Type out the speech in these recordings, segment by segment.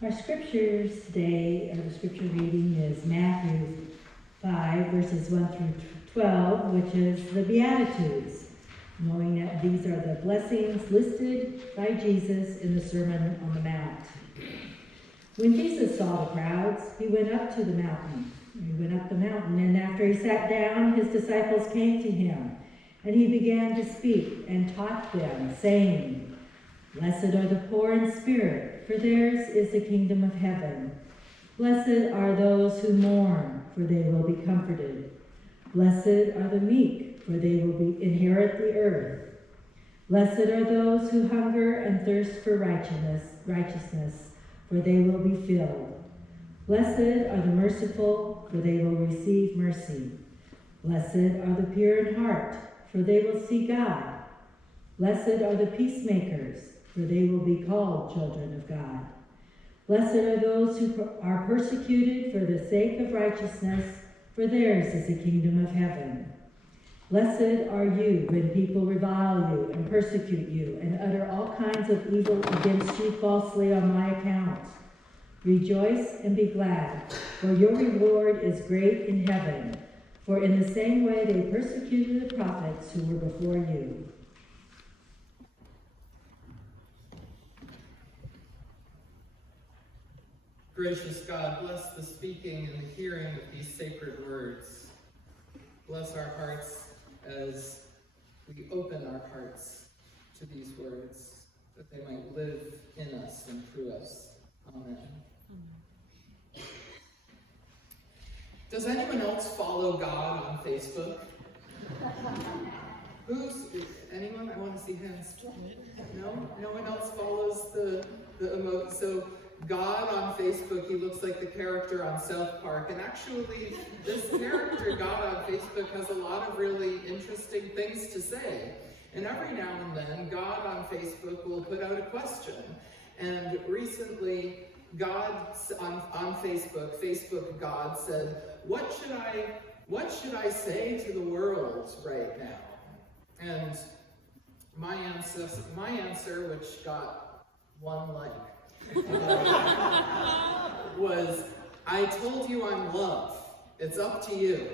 Our scriptures today, or the scripture reading is Matthew 5, verses 1 through 12, which is the Beatitudes, knowing that these are the blessings listed by Jesus in the Sermon on the Mount. When Jesus saw the crowds, he went up the mountain, and after he sat down, his disciples came to him, and he began to speak and taught them, saying, "Blessed are the poor in spirit, for theirs is the kingdom of heaven. Blessed are those who mourn, for they will be comforted. Blessed are the meek, for they will inherit the earth. Blessed are those who hunger and thirst for righteousness, for they will be filled. Blessed are the merciful, for they will receive mercy. Blessed are the pure in heart, for they will see God. Blessed are the peacemakers, for they will be called children of God. Blessed are those who are persecuted for the sake of righteousness, for theirs is the kingdom of heaven. Blessed are you when people revile you and persecute you and utter all kinds of evil against you falsely on my account. Rejoice and be glad, for your reward is great in heaven. For in the same way they persecuted the prophets who were before you." Gracious God, bless the speaking and the hearing of these sacred words. Bless our hearts as we open our hearts to these words, that they might live in us and through us. Amen. Does anyone else follow God on Facebook? Anyone? I want to see hands. No? No one else follows the emoji. So God on Facebook, he looks like the character on South Park. And actually, this character, God on Facebook, has a lot of really interesting things to say. And every now and then, God on Facebook will put out a question. And recently, God on Facebook God said, what should I say to the world right now? And my answer, which got one like, was, "I told you I'm love. It's up to you."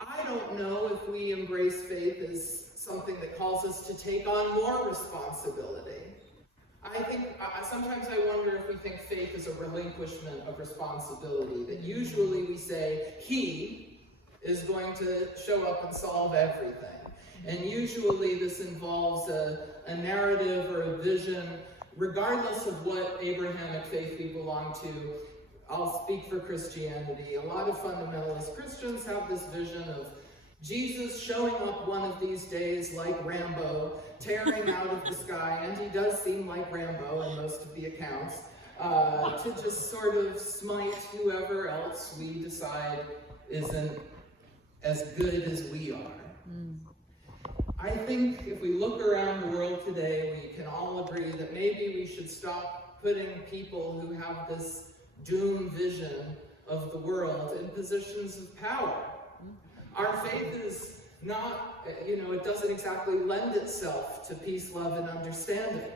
I don't know if we embrace faith as something that calls us to take on more responsibility. I think sometimes I wonder if we think faith is a relinquishment of responsibility, that usually we say, he is going to show up and solve everything. And usually this involves a narrative or a vision, regardless of what Abrahamic faith we belong to. I'll speak for Christianity. A lot of fundamentalist Christians have this vision of Jesus showing up one of these days like Rambo, tearing out of the sky, and he does seem like Rambo in most of the accounts, to just sort of smite whoever else we decide isn't as good as we are. I think if we look around the world today, we can all agree that maybe we should stop putting people who have this doom vision of the world in positions of power. Our faith is not, it doesn't exactly lend itself to peace, love, and understanding,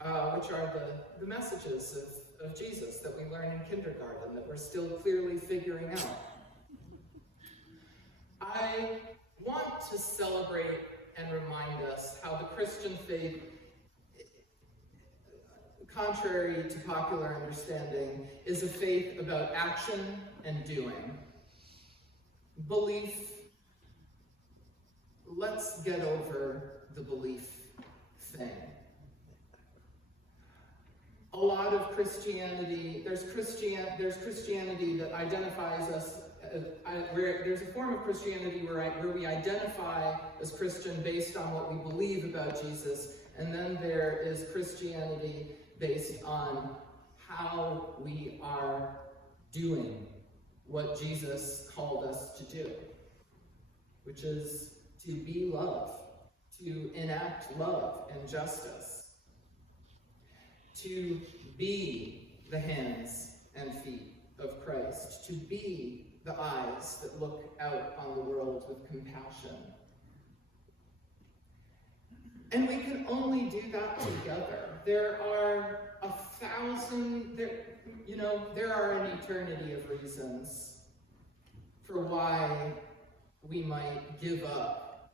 which are the messages of Jesus that we learn in kindergarten that we're still clearly figuring out. I want to celebrate and remind us how the Christian faith, contrary to popular understanding, is a faith about action and doing. Belief, let's get over the belief thing. A lot of Christianity, there's Christianity that identifies us, there's a form of Christianity where we identify as Christian based on what we believe about Jesus, and then there is Christianity based on how we are doing what Jesus called us to do, which is to be love, to enact love and justice, to be the hands and feet of Christ, to be the eyes that look out on the world with compassion. And we can only do that together. There are there are an eternity of reasons for why we might give up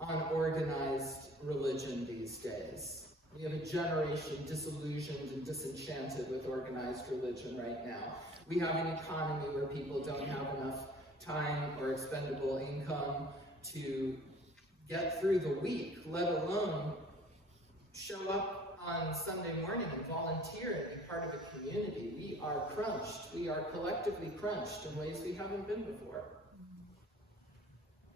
on organized religion these days. We have a generation disillusioned and disenchanted with organized religion right now. We have an economy where people don't have enough time or expendable income to get through the week, let alone show up on Sunday morning and volunteer and be part of a community. We are crunched. We are collectively crunched in ways we haven't been before.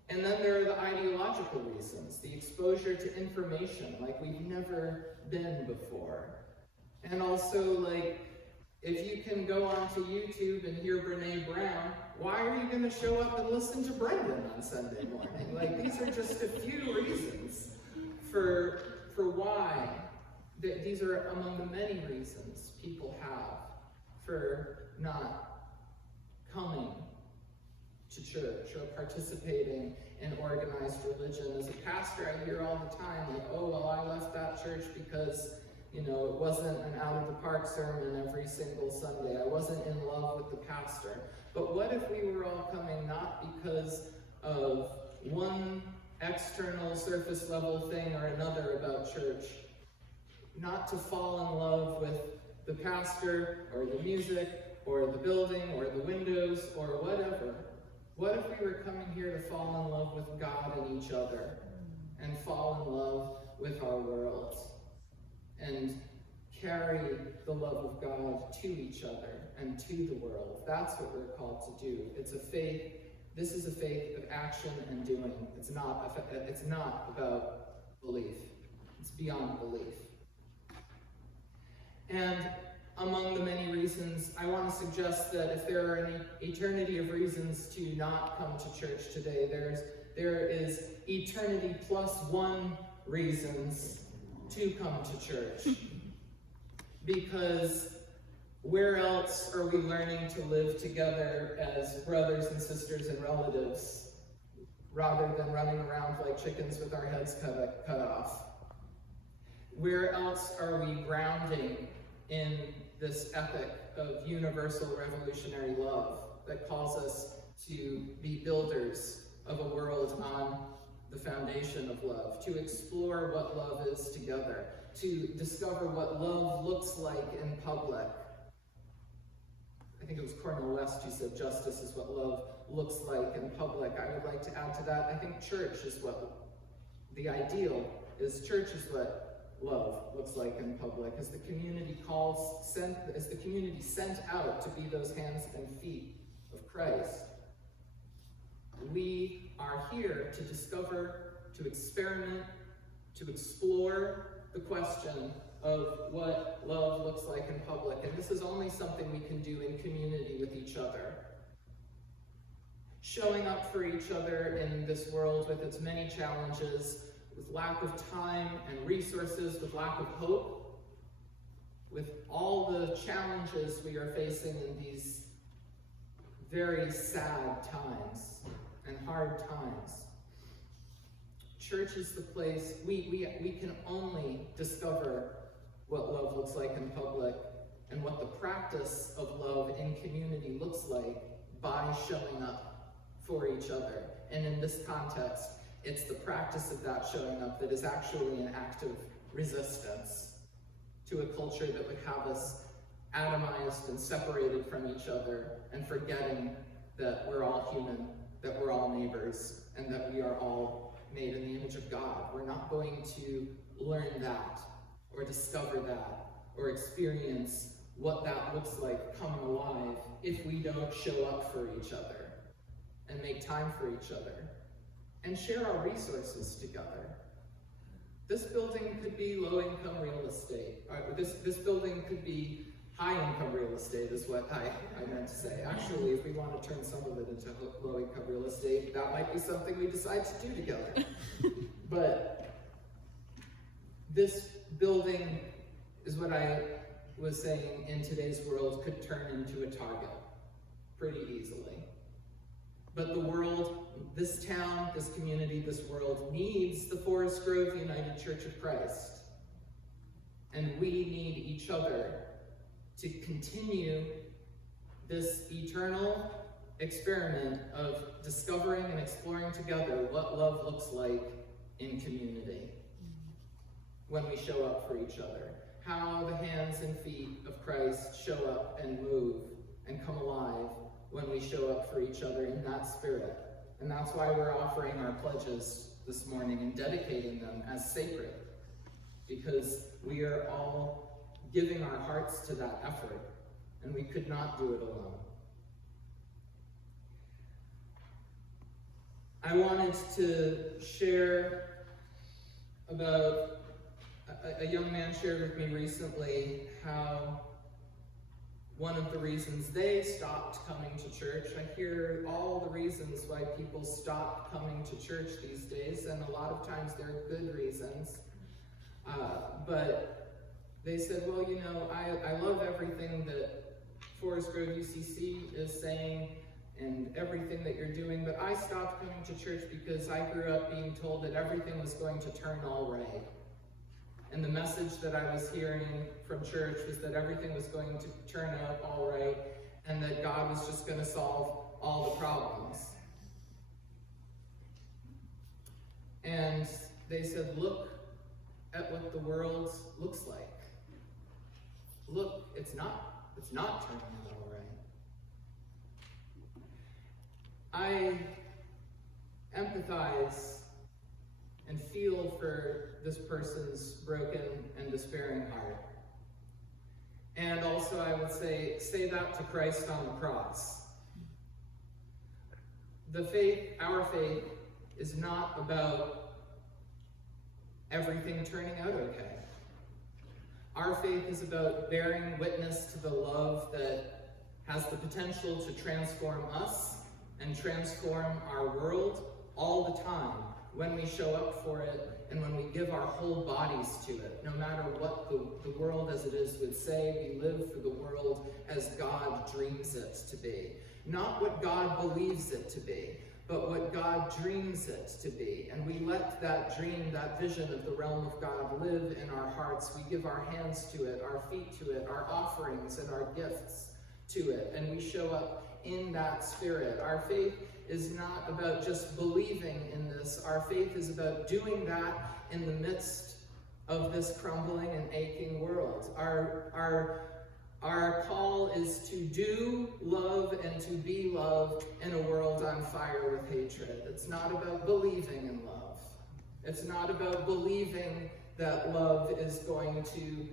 And then there are the ideological reasons, the exposure to information like we've never been before. And also, like, if you can go onto YouTube and hear Brene Brown, why are you going to show up and listen to Brendan on Sunday morning? Like, these are just a few reasons for why. These are among the many reasons people have for not coming to church or participating in organized religion. As a pastor, I hear all the time, like, oh, well, I left that church because, it wasn't an out-of-the-park sermon every single Sunday. I wasn't in love with the pastor. But what if we were all coming not because of one external surface-level thing or another about church, not to fall in love with the pastor or the music or the building or the windows or whatever? What if we were coming here to fall in love with God and each other and fall in love with our world and carry the love of God to each other and to the world? That's what we're called to do. It's a faith. This is a faith of action and doing. It's not about belief. It's beyond belief. And among the many reasons, I want to suggest that if there are an eternity of reasons to not come to church today, there is eternity plus one reasons to come to church. Because where else are we learning to live together as brothers and sisters and relatives, rather than running around like chickens with our heads cut off? Where else are we grounding in this ethic of universal revolutionary love that calls us to be builders of a world on the foundation of love, to explore what love is together, to discover what love looks like in public? I think it was Cornel West who said justice is what love looks like in public. I would like to add to that, I think church is what the ideal is. Church is what love looks like in public, as the community sent out to be those hands and feet of Christ. We are here to discover, to experiment, to explore the question of what love looks like in public. And this is only something we can do in community with each other. Showing up for each other in this world with its many challenges, with lack of time and resources, with lack of hope, with all the challenges we are facing in these very sad times and hard times. Church is the place we can only discover what love looks like in public and what the practice of love in community looks like by showing up for each other. And in this context, it's the practice of that showing up that is actually an act of resistance to a culture that would have us atomized and separated from each other and forgetting that we're all human, that we're all neighbors, and that we are all made in the image of God. We're not going to learn that or discover that or experience what that looks like coming alive if we don't show up for each other and make time for each other and share our resources together. This building could be low-income real estate. This building could be high-income real estate is what I meant to say. Actually, if we want to turn some of it into low-income real estate, that might be something we decide to do together. But this building is what I was saying in today's world could turn into a target pretty easily. But the world, this town, this community, this world needs the Forest Grove United Church of Christ. And we need each other to continue this eternal experiment of discovering and exploring together what love looks like in community when we show up for each other. How the hands and feet of Christ show up and move and come alive when we show up for each other in that spirit. And that's why we're offering our pledges this morning and dedicating them as sacred, because we are all giving our hearts to that effort, and we could not do it alone. I wanted to share about a young man shared with me recently how one of the reasons they stopped coming to church. I hear all the reasons why people stop coming to church these days, and a lot of times they're good reasons. But they said, well, you know, I love everything that Forest Grove UCC is saying and everything that you're doing, but I stopped coming to church because I grew up being told that everything was going to turn all right. And the message that I was hearing from church was that everything was going to turn out all right, and that God was just going to solve all the problems. And they said, look at what the world looks like. Look, it's not turning out all right. I empathize and feel for this person's broken and despairing heart. And also I would say that to Christ on the cross. Our faith is not about everything turning out okay. Our faith is about bearing witness to the love that has the potential to transform us and transform our world all the time when we show up for it and when we give our whole bodies to it. No matter what the world as it is would say, we live for the world as God dreams it to be. Not what God believes it to be, but what God dreams it to be. And we let that dream, that vision of the realm of God live in our hearts. We give our hands to it, our feet to it, our offerings and our gifts to it. And we show up in that spirit. Our faith is not about just believing in this. Our faith is about doing that in the midst of this crumbling and aching world. Our call is to do, love, and to be loved in a world on fire with hatred. It's not about believing in love. It's not about believing that love is going to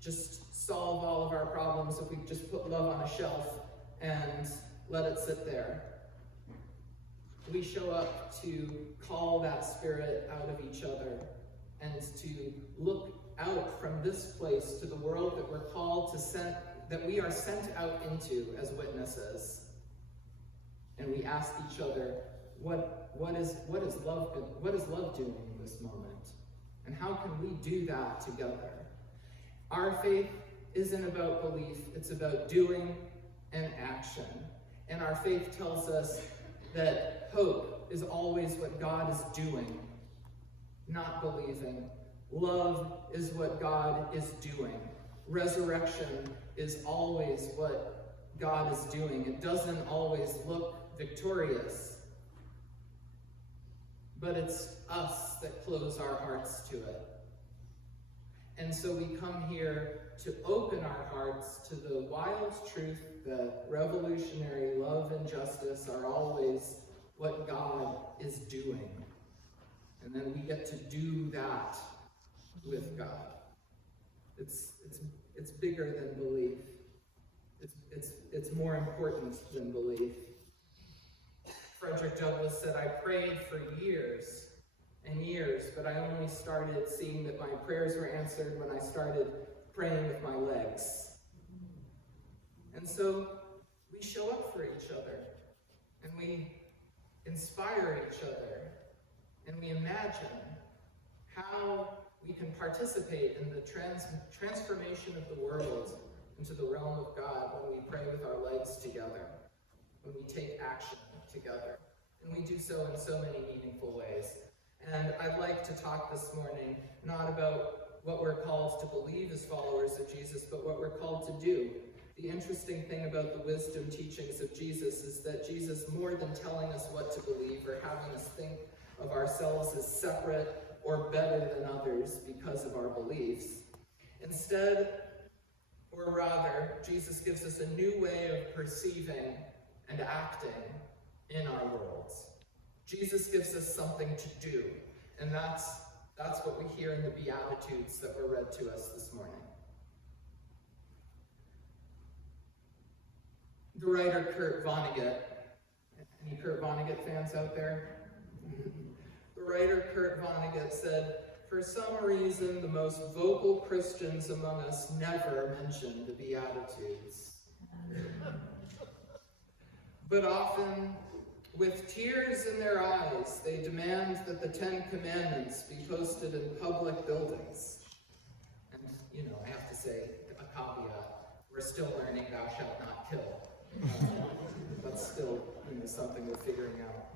just solve all of our problems if we just put love on a shelf and let it sit there. We show up to call that spirit out of each other and to look out from this place to the world that we're called to send, that we are sent out into as witnesses. And we ask each other, what is love doing in this moment? And how can we do that together? Our faith isn't about belief, it's about doing and action. And our faith tells us that hope is always what God is doing, not believing. Love is what God is doing. Resurrection is always what God is doing. It doesn't always look victorious, but it's us that close our hearts to it. And so we come here to open our hearts to the wild truth that revolutionary love and justice are always what God is doing. And then we get to do that with God. It's bigger than belief. It's more important than belief. Frederick Douglass said, I prayed for years and years, but I only started seeing that my prayers were answered when I started praying with my legs. And so we show up for each other, and we inspire each other, and we imagine how we can participate in the transformation of the world into the realm of God when we pray with our legs together, when we take action together. And we do so in so many meaningful ways. And I'd like to talk this morning not about what we're called to believe as followers of Jesus, but what we're called to do. The interesting thing about the wisdom teachings of Jesus is that Jesus, more than telling us what to believe or having us think of ourselves as separate or better than others because of our beliefs, instead, or rather, Jesus gives us a new way of perceiving and acting in our worlds. Jesus gives us something to do, and that's what we hear in the Beatitudes that were read to us this morning. The writer Kurt Vonnegut, any Kurt Vonnegut fans out there? The writer Kurt Vonnegut said, "For some reason, the most vocal Christians among us never mention the Beatitudes. But often, with tears in their eyes, they demand that the 10 Commandments be posted in public buildings." And, I have to say, a caveat, we're still learning thou shalt not kill. That's still, something we're figuring out.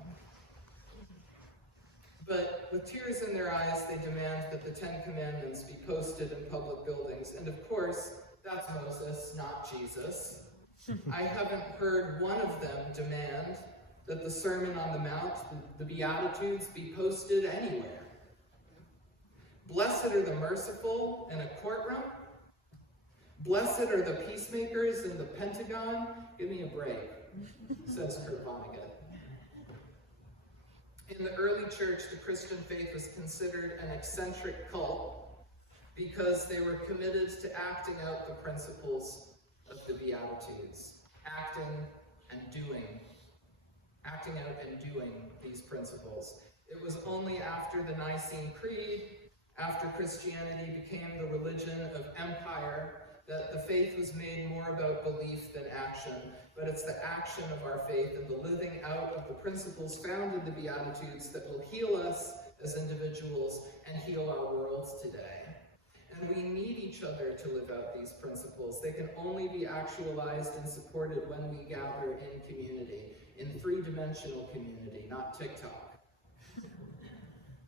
But with tears in their eyes, they demand that the 10 Commandments be posted in public buildings. And of course, that's Moses, not Jesus. I haven't heard one of them demand that the Sermon on the Mount, the Beatitudes, be posted anywhere. Blessed are the merciful in a courtroom. Blessed are the peacemakers in the Pentagon. Give me a break, says Kurt Vonnegut. In the early church, the Christian faith was considered an eccentric cult because they were committed to acting out the principles of the Beatitudes, acting out and doing these principles. It was only after the Nicene Creed, after Christianity became the religion of empire, that the faith was made more about belief than action. But it's the action of our faith and the living out of the principles found in the Beatitudes that will heal us as individuals and heal our worlds today. And we need each other to live out these principles. They can only be actualized and supported when we gather in community, in three-dimensional community, not TikTok.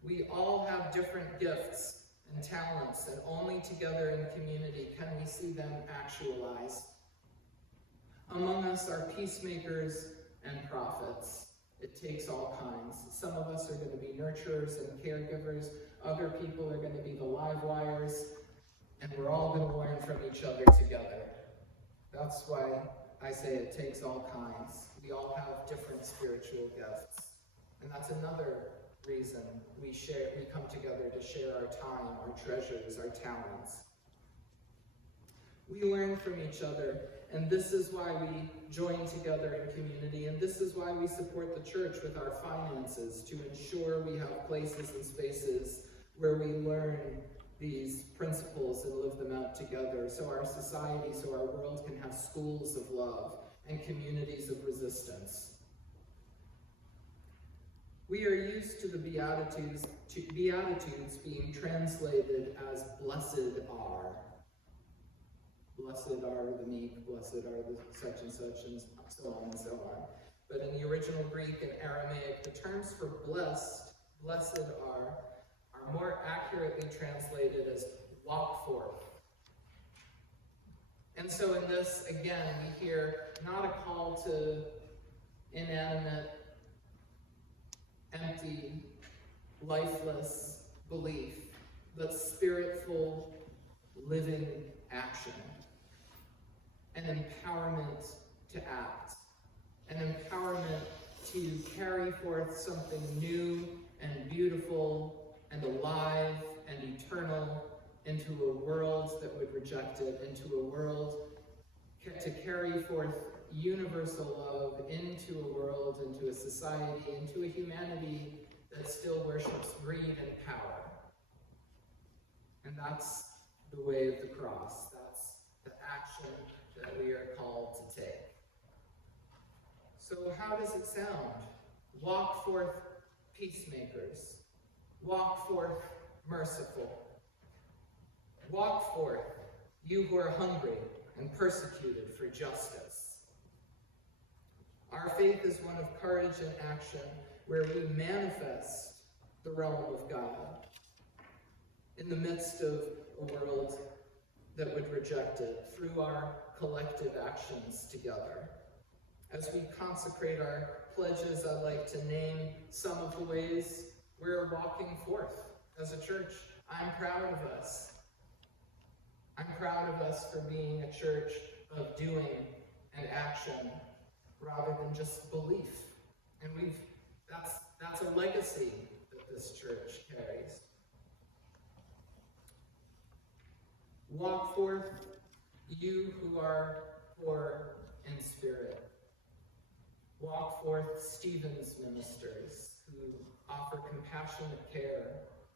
We all have different gifts and talents, and only together in community can we see them actualized. Among us are peacemakers and prophets. It takes all kinds. Some of us are going to be nurturers and caregivers. Other people are going to be the live wires, and we're all going to learn from each other together. That's why I say it takes all kinds. We all have different spiritual gifts. And that's another reason we come together to share our time, our treasures, our talents. We learn from each other, and this is why we join together in community, and this is why we support the church with our finances, to ensure we have places and spaces where we learn these principles and live them out together, so our society, so our world can have schools of love and communities of resistance. We are used to the Beatitudes being translated as blessed are. Blessed are the meek, blessed are the such and such, and so on and so on. But in the original Greek and Aramaic, the terms for blessed are more accurately translated as walk forth. And so in this, again, we hear not a call to inanimate, empty, lifeless belief, but spirit-full, living action. An empowerment to act. An empowerment to carry forth something new and beautiful and alive and eternal into a world that would reject it, into a world to carry forth universal love into a world, into a society, into a humanity that still worships greed and power. And that's the way of the cross. That's the action that we are called to take. So how does it sound? Walk forth peacemakers. Walk forth merciful. Walk forth, you who are hungry and persecuted for justice. Our faith is one of courage and action, where we manifest the realm of God in the midst of a world that would reject it through our collective actions together. As we consecrate our pledges, I'd like to name some of the ways we're walking forth as a church. I'm proud of us. I'm proud of us for being a church of doing and action rather than just belief. And that's a legacy that this church carries. Walk forth, you who are poor in spirit. Walk forth, Stephen's ministers, who offer compassionate care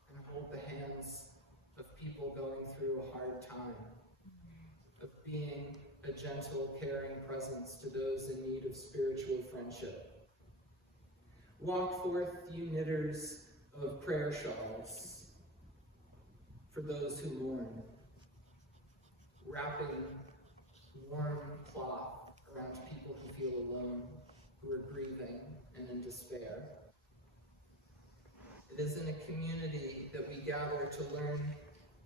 and hold the hands of people going through a hard time, of being a gentle, caring presence to those in need of spiritual friendship. Walk forth, you knitters of prayer shawls, for those who mourn, wrapping warm cloth around people who feel alone, who are grieving and in despair. It is in a community that we gather to learn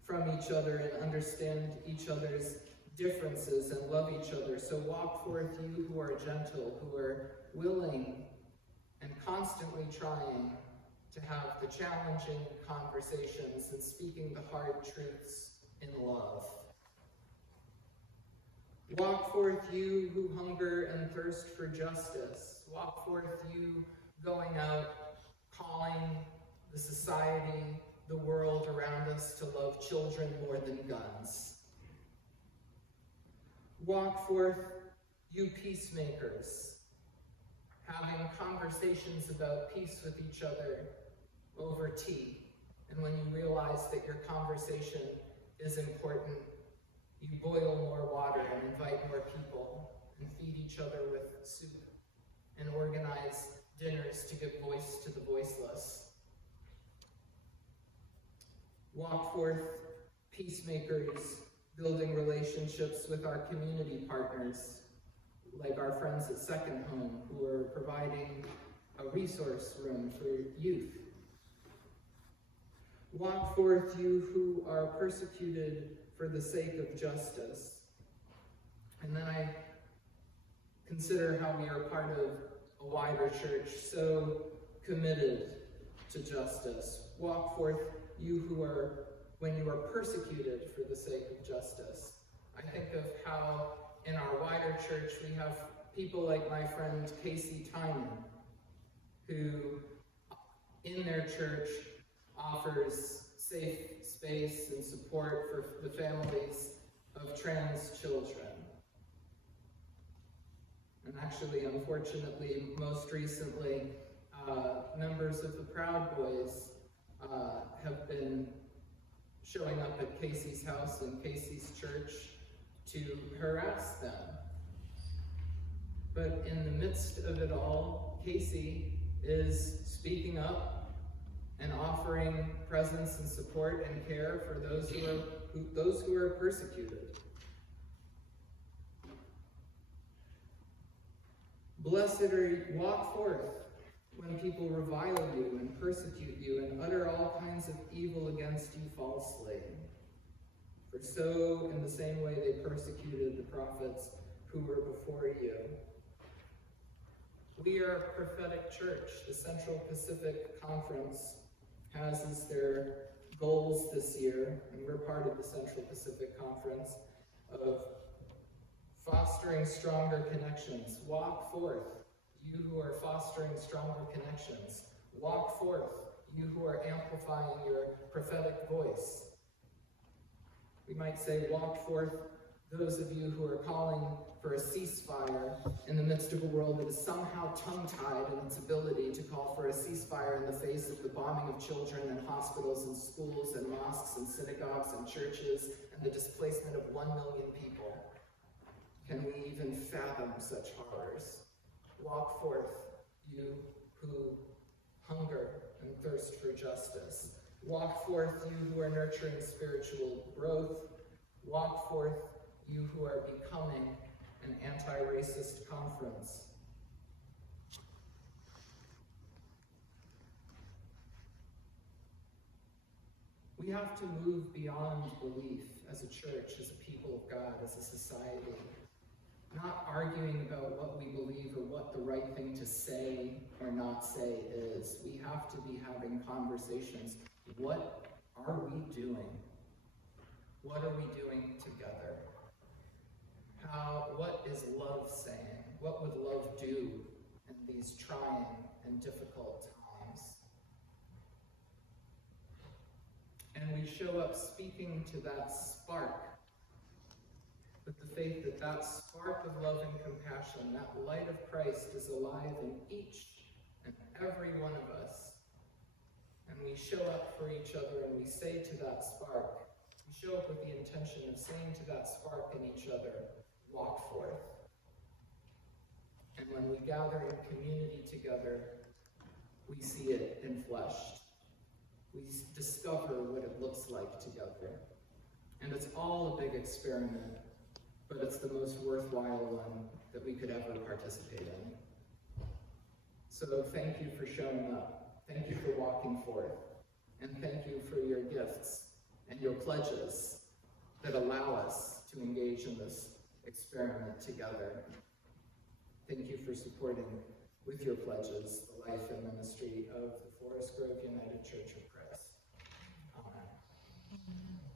from each other and understand each other's differences and love each other. So walk forth, you who are gentle, who are willing and constantly trying to have the challenging conversations and speaking the hard truths in love. Walk forth, you who hunger and thirst for justice. Walk forth, you going out, calling the society, the world around us to love children more than guns. Walk forth, you peacemakers, having conversations about peace with each other over tea. And when you realize that your conversation is important, you boil more water and invite more people and feed each other with soup and organize dinners to give voice to the voiceless. Walk forth, peacemakers, building relationships with our community partners, like our friends at Second Home, who are providing a resource room for youth. Walk forth, you who are persecuted for the sake of justice. And then I consider how we are part of a wider church so committed to justice. Walk forth, you who are, when you are persecuted for the sake of justice. I think of how in our wider church we have people like my friend Casey Tynan, who in their church offers safe space and support for the families of trans children. And actually, unfortunately, most recently, members of the Proud Boys have been showing up at Casey's house and Casey's church to harass them. But in the midst of it all, Casey is speaking up and offering presence and support and care for those who are persecuted. Blessed are you, walk forth when people revile you and persecute you and utter all kinds of evil against you falsely. For so, in the same way, they persecuted the prophets who were before you. We are a prophetic church. The Central Pacific Conference has as their goals this year, and we're part of the Central Pacific Conference, of fostering stronger connections. Walk forth, you who are fostering stronger connections. Walk forth, you who are amplifying your prophetic voice. We might say, walk forth, those of you who are calling for a ceasefire in the midst of a world that is somehow tongue-tied in its ability to call for a ceasefire in the face of the bombing of children in hospitals and schools and mosques and synagogues and churches and the displacement of 1 million people. Can we even fathom such horrors? Walk forth, you who hunger and thirst for justice. Walk forth, you who are nurturing spiritual growth. Walk forth, you who are becoming an anti-racist conference. We have to move beyond belief as a church, as a people of God, as a society. Not arguing about what we believe or what the right thing to say or not say is. We have to be having conversations. What are we doing? What are we doing together? What is love saying? What would love do in these trying and difficult times? And we show up speaking to that spark, with the faith that that spark of love and compassion, that light of Christ is alive in each and every one of us. And we show up for each other and we say to that spark, we show up with the intention of saying to that spark in each other, walk forth. And when we gather in community together, we see it enfleshed. We discover what it looks like together. And it's all a big experiment, but it's the most worthwhile one that we could ever participate in. So thank you for showing up. Thank you for walking forth. And thank you for your gifts and your pledges that allow us to engage in this experiment together. Thank you for supporting with your pledges the life and ministry of the Forest Grove United Church of Christ. Amen.